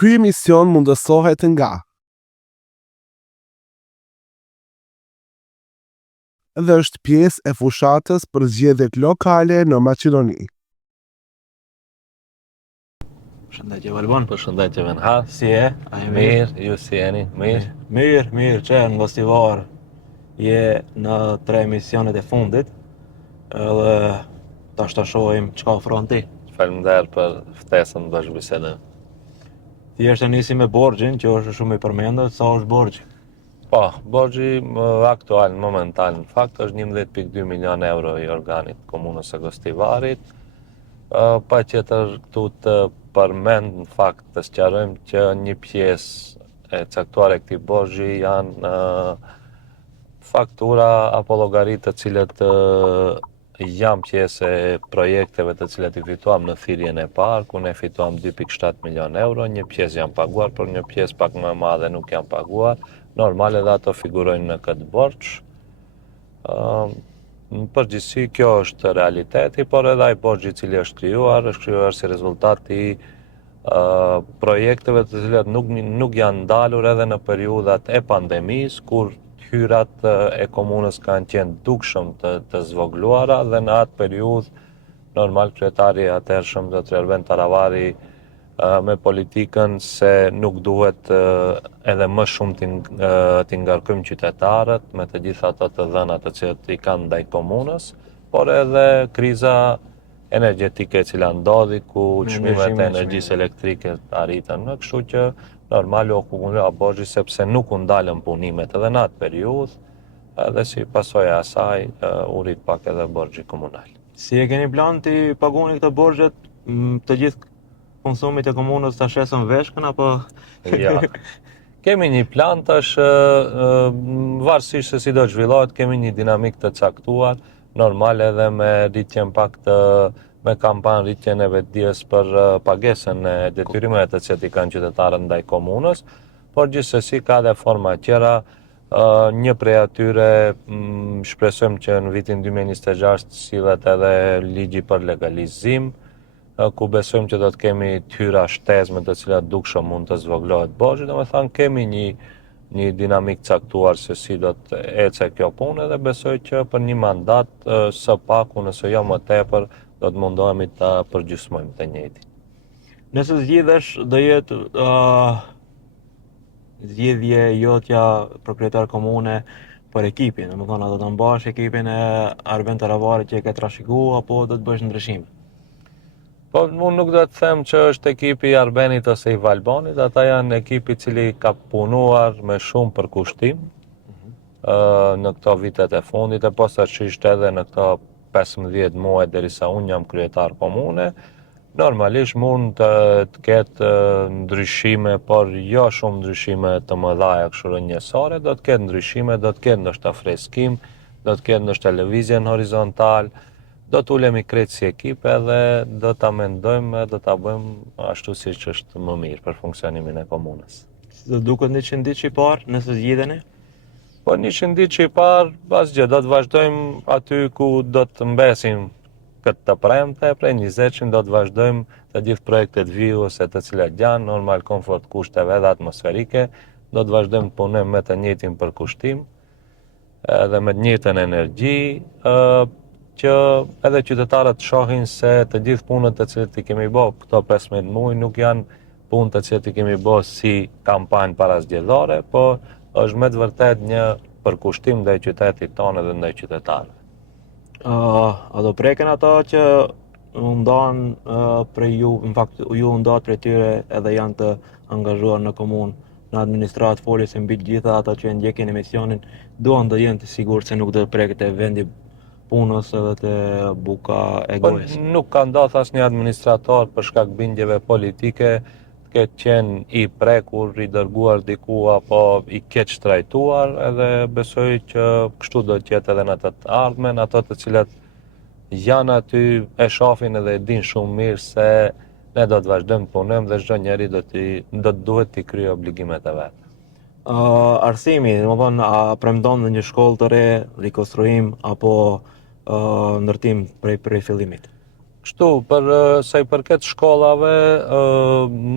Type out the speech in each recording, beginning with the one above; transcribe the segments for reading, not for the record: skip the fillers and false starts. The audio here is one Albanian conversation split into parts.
Ky emision mundësohet nga dhe është pjesë e fushatës për zgjedhjet lokale në Maqedoni. Përshëndetje Valbon. Përshëndetje Venha, si e? A e Mirë, ju si jeni? Mirë? Mirë, që në gostivar je në 3 emisionet e fundit edhe tash të shohim çka ofron ti. Faleminderit për ftesën në bashkëbisedë. Thjesht e nisi me borxhin që është shumë i përmendur, sa është borxhi? Po, borxhi aktual, momental, në fakt është 11.2 milion euro i organit komunës së Gostivarit. Pa tjetër këtu të përmend në fakt të sqarojmë që një pjesë e caktuar e këtij borxhi janë faktura apo llogaritë të cilët janë pjesë e projekteve të cilat i fituam në thirrjen e parë, ku ne fituam 2.7 milion euro, një pjesë janë paguar, por një pjesë pak më e madhe nuk janë paguar. Normal edhe ato figurojnë në këtë borxh. Në përgjithësi kjo është realiteti, por edhe ai borxhi i cili është krijuar si rezultat i projekteve të cilat nuk janë ndalur edhe në periudhat e pandemisë, kur hyrat e komunës kanë qenë dukshëm të zvogluara dhe në atë periudhë normal kryetari i atëhershëm Zotri Ervend Taravari me politikën se nuk duhet edhe më shumë t'i ngarkojmë qytetarët me të gjitha ato të dhënat të cilat i kanë ndaj komunës, por edhe kriza energjetike e cila ndodhi ku çmimet e energjisë elektrike arritën, kështu që normal u akumulua borxhi sepse nuk u ndalën punimet edhe në atë periudhë dhe si pasojë e asaj u rrit pak edhe borxhi komunal. Si e keni plan ti paguani këto borxhet të gjithë konsumit e komunës ta shesën veshkën apo? Ja. Kemi një plan tash, varësisht se si do zhvillohet, kemi një dinamik të caktuar, normal edhe me rritjen me kampanë rritjen e vetdijes për pagesën e detyrimeve të cilat i kanë qytetarët ndaj komunës, por gjithsesi ka dhe forma tjera. Një prej atyre shpresojmë që në vitin 2026 sillet edhe ligji për legalizim, ku besojmë që do të kemi tyra shtesme të cilat dukshëm mund të zvoglohet borxhi, domethënë kemi një dinamik caktuar se si do të ecë kjo punë dhe besoj që për një mandat së paku nëse jo më tepër do të mundohemi ta përgjysmojmë të njëjtin. Nëse zgjidhesh do jetë zgjedhje jotja për kryetar komune për ekipin, domethënë do ta mbash ekipin e Ervend Taravarit që e ke trashëguar apo do të bësh ndryshime? Po, unë nuk do të them që është ekipi i Arbenit ose i Valbonit, ata janë ekipi i cili ka punuar me shumë përkushtim në këto vitet e fundit, e posaçërisht edhe në këto 15 muaj derisa unë jam kryetar komune. Normalisht mund të ketë ndryshime, por jo shumë ndryshime të mëdha kështu rrënjësore, do të ketë ndryshime, do të ketë ndoshta freskim, do të ketë ndoshta lëvizje në horizontal. Do të ulemi krejt si ekip edhe do ta mendojmë, do ta bëjmë ashtu siç është më mirë për funksionimin e komunës. Si do duket 100 ditë që i parë nëse zgjidheni? Po 100 ditë që i parë, asgjë, do të vazhdojmë aty ku do të mbesim këtë të premte, prej 20 do të vazhdojmë të gjithë projektet vijuse të cilat janë, normal komfort kushteve edhe atmosferike, do të vazhdojmë të punojmë me të njëjtin përkushtim edhe me të njëjtën energji, që edhe qytetarët shohin se të gjithë punët të cilat i kemi bërë këto 15 muaj nuk janë punë të cilat i kemi bërë si kampanje parazgjedhore, por është me të vërtet një përkushtim ndaj qytetit tonë dhe ndaj qytetarëve. A do preken ata që ndonë prej ju, në fakt ju ndohet prej tyre edhe janë të angazhuar në komunë në administratë foljes se mbi gjitha ata që ndjekin emisionin duan të jenë të sigurt se nuk do të preket e vendi punës edhe të buka egoist. Nuk ka ndodhur asnjë administrator për shkak bindjeve politike të ketë qenë i prekur, i dërguar diku apo i keq trajtuar, edhe besoj që kështu do të jetë edhe në të ardhmen, ato të cilat janë aty e shohin edhe e dinë shumë mirë se ne do të vazhdojmë të punojmë dhe çdo njeri do të duhet të kryejë obligimet e vet. Arsimi, domethënë a premton në një shkollë të re, rikonstruim apo ndërtim prej fillimit? Kështu, për sa i përket shkollave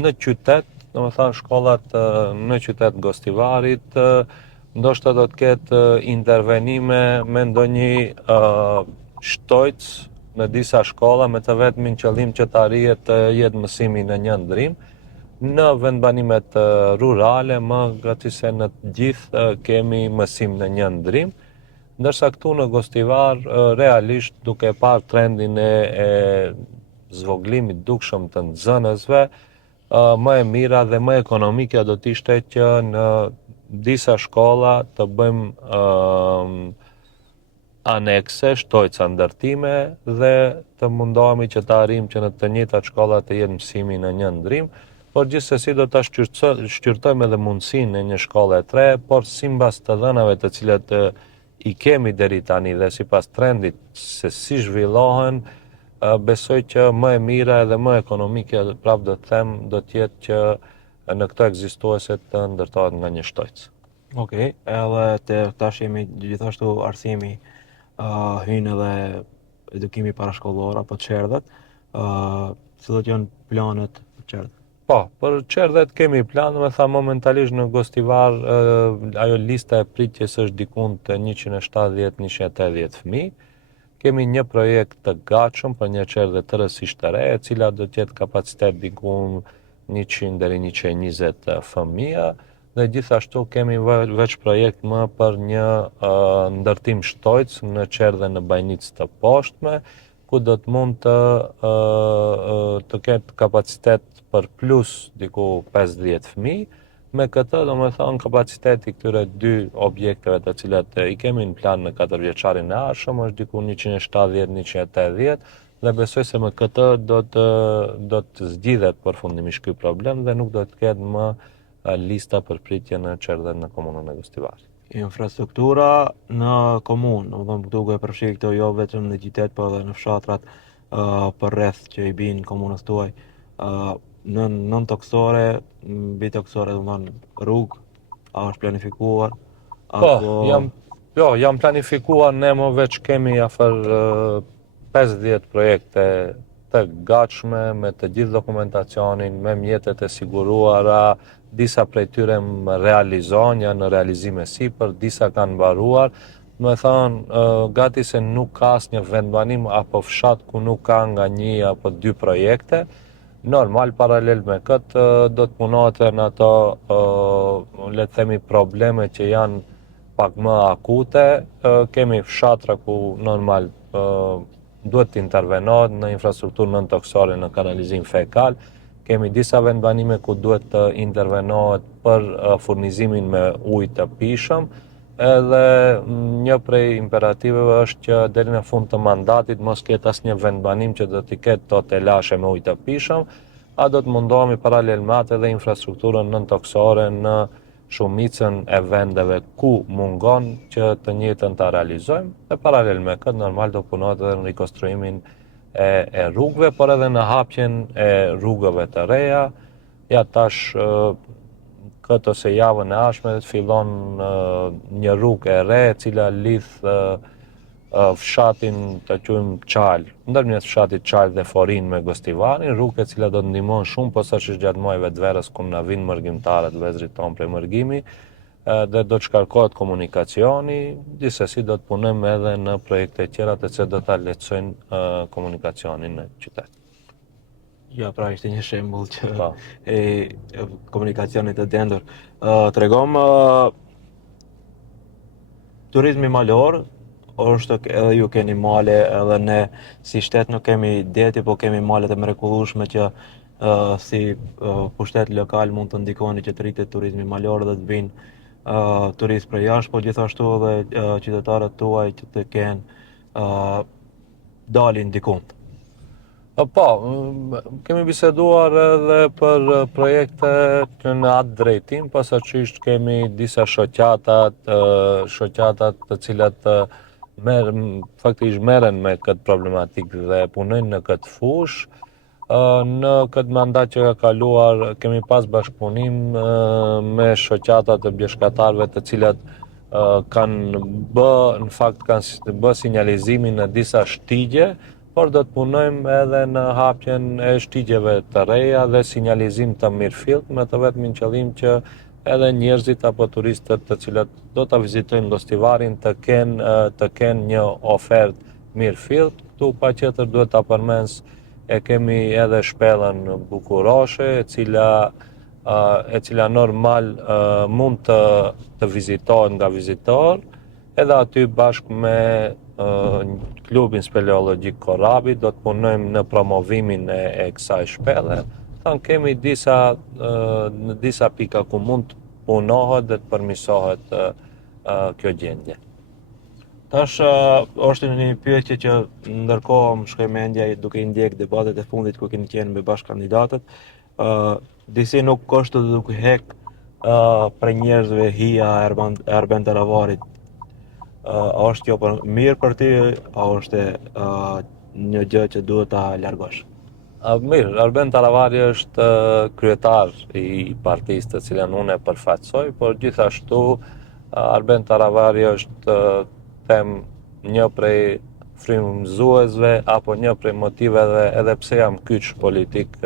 në qytet, domethënë shkollat në qytet Gostivarit, ndoshta do të ketë intervenime me ndonjë shtojc në disa shkolla me të vetmin qëllim që të arrihet të jetë mësimi në një ndrim. Në vendbanimet rurale, më gati se në të gjithë kemi mësim në një ndrim, ndërsa këtu në Gostivar, realisht duke parë trendin e zvoglimit dukshëm të nxënësve, më e mira dhe më ekonomike do të ishte që në disa shkolla të bëjmë anekse, shtojca ndërtime dhe të mundohemi që të arrijmë që në të njëjtat shkolla të jetë mësimi në një ndrim, por gjithsesi do ta shqyrtojmë edhe mundësinë në një shkollë e tre, por sipas të dhënave të cilat i kemi deri tani dhe sipas trendit se si zhvillohen, besoj që më e mira edhe më ekonomike, prapë do të them, do të jetë që në këto ekzistuese të ndërtohet nga një shtojcë. Okej, edhe tash jemi gjithashtu arsimi hyn edhe edukimi parashkollor apo çerdhet. Cilat janë planet për çerdhet? Po, për çerdhet kemi plan, me tha momentalisht në Gostivar ajo lista e pritjes është diku te 170-180 fëmijë. Kemi një projekt të gatshëm për një çerdhe tërësisht të re, e cila do të jetë kapacitet diku 100 deri 120 fëmijë. Dhe gjithashtu kemi veç projekt më për një ndërtim shtojc në çerdhe në Bajnicë të poshtme, ku do të mund të ketë kapacitet për plus diku 50 fëmijë. Me këtë, domethënë, kapaciteti këtyre dy objekteve të cilat i kemi në plan në 4 vjeçarin e ardhshëm është diku 170-180 dhe besoj se me këtë do të zgjidhet përfundimisht ky problem dhe nuk do të ketë më lista për pritje në çerdhet në komunën e Gostivarit. Infrastruktura në komunë, domethënë duke përfshirë këto jo vetëm në qytet, por edhe në fshatrat përreth që i bijnë komunës tuaj. Në nën toksore, mbi toksore, domethënë rrugë, a është planifikuar? Po, jam planifikuar, ne më veç kemi afër 50 projekte të gatshme me të gjithë dokumentacionin, me mjetet e siguruara, disa prej tyre më realizohen, janë në realizim e sipër, disa kanë mbaruar. Me thënë, gati se nuk ka asnjë vendbanim apo fshat ku nuk ka nga 1 apo 2 projekte. Normal, paralel me këtë, do të punohet në ato, le të themi, probleme që janë pak më akute. Kemi fshatra ku normal duhet të intervenohet në infrastrukturë nën toksore, në kanalizim fekal. Kemi disa vendbanime ku duhet të intervenohet për furnizimin me ujë të pishëm, edhe një prej imperativeve është që deri në fund të mandatit mos ketë asnjë vendbanim që do të ketë tote lashe me ujë të pishëm, a do të mundohemi paralel me atë edhe infrastrukturën nën toksore në shumicën e vendeve ku mungon që të njëjtën ta realizojmë, dhe paralel me këtë normal do punohet edhe në rikonstruimin e rrugëve, por edhe në hapjen e rrugëve të reja. Ja tash këtë ose javën e ardhshme fillon një rrugë e re e cila lidh fshatin të quajmë Çal, ndërmjet fshatit Çal dhe Forin me Gostivarin, rrugë e cila do të ndihmon shumë posaçërisht gjatë muajve të verës kur na vinë mërgjimtarët vëllezërit tonë prej mërgimi, dhe do të shkarkohet komunikacioni, gjithsesi do të punojmë edhe në projekte tjera të cilat do ta lehtësojnë komunikacionin në qytet. Ja, pra ishte një shembull që e komunikacionit të dendur. Tregom turizmi malor, është edhe ju keni male, edhe ne si shtet nuk kemi deti, po kemi malet e mrekullueshme që si pushtet lokal mund të ndikoni që të rritet turizmi malor dhe të vinë turistë prej jashtë, po gjithashtu edhe qytetarët tuaj që të kenë dalin dikund. Po, kemi biseduar edhe për projekte që në atë drejtim, posaçërisht kemi disa shoqatat të cilat faktikisht merren me këtë problematikë dhe punojnë në këtë fushë. Në këtë mandat që ka kaluar kemi pas bashkëpunim me shoqata të bjeshkatarëve të cilat kanë bë sinjalizimin në disa shtigje por do të punojmë edhe në hapjen e shtigjeve të reja dhe sinjalizim të mirëfillt, me të vetmin qëllim që edhe njerëzit apo turistët të cilët do ta vizitojnë Gostivarin të kenë një ofertë mirëfillt. Këtu patjetër duhet ta përmends e kemi edhe shpellën bukuroshe, e cila normal mund të vizitohet nga vizitor, edhe aty bashkë me klubin speleologjik Korabi do të punojmë në promovimin e kësaj shpelle. Kemi në disa pika ku mund të punohet dhe të përmirësohet kjo gjendje. Tash është një pyetje që ndërkohë më shkoi mendja duke i ndjek debatet e fundit ku keni qenë me bashkëkandidatët. Disi nuk është duke hek për njerëzve hija e Arben Taravarit. A është kjo mirë për ty, a është një gjë që duhet ta largosh? Mirë, Arben Taravari është kryetar i partisë të cilën unë e përfaqësoj, por gjithashtu Arben Taravari është një prej frymëzuesve apo një prej motiveve edhe pse jam kyç politik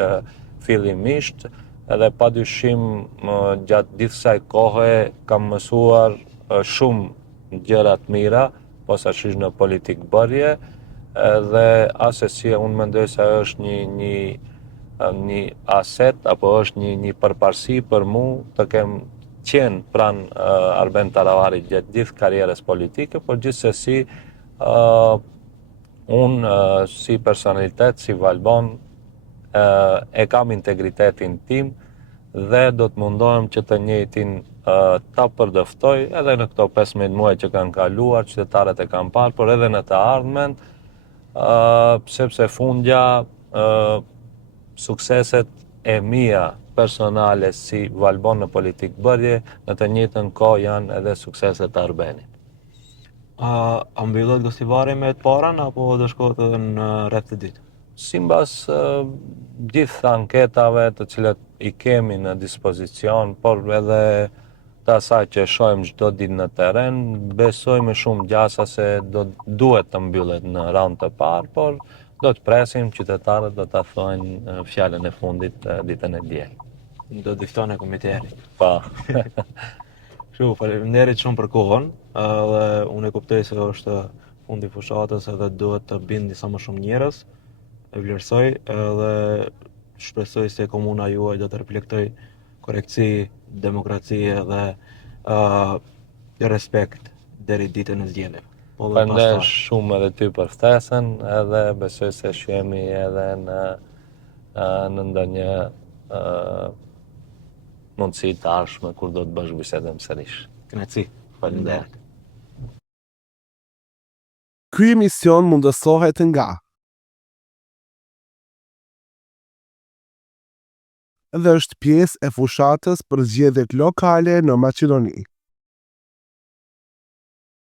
fillimisht, edhe padyshim gjatë gjithë kësaj kohe kam mësuar shumë gjëra të mira, posaçërisht në politikë bërje, dhe asesi unë mendoj se është një aset apo është një përparësi për mu të kem qenë pranë Arben Taravarit gjatë gjithë karrierës politike, por gjithsesi unë si personalitet, si Valbon, e kam integritetin tim dhe do të mundohem që të njëjtin ta përdëftoj edhe në këto 15 muaj që kanë kaluar, qytetarët e kanë parë, por edhe në të ardhmen, sepse fundja sukseset e mia personale si Valbon në politikë bërje, në të njëjtën kohë janë edhe sukseset të Arbenit. A mbyllet Gostivari me të parën apo do shkohet edhe në rreth të dytë? Simbas gjithë anketave të cilat i kemi në dispozicion, por edhe të asaj që shohim çdo ditë në terren, besoj me shumë gjasa se duhet të mbyllet në raund të parë, por do të presim qytetarët do ta thojnë fjalën e fundit ditën e diel. Do të ftoni komitetin. Po. Faleminderit shumë për kohën, dhe unë e kuptoj se është fundi fushatës edhe duhet të bindë sa më shumë njerëz. E vlerësoj edhe shpresoj se komuna juaj do të reflektoj korrektësi, demokraci dhe respekt deri ditën e zgjedhjeve. Falenderoj shumë edhe ty për ftesën, edhe besoj se shihemi edhe në ndonjë mundësi të ardhshme kur do të bësh bisedën sërish. Kënaqësi. Faleminderit. Ky emision mundësohet nga dhe është pjesë e fushatës për zgjedhjet lokale në Maqedoni.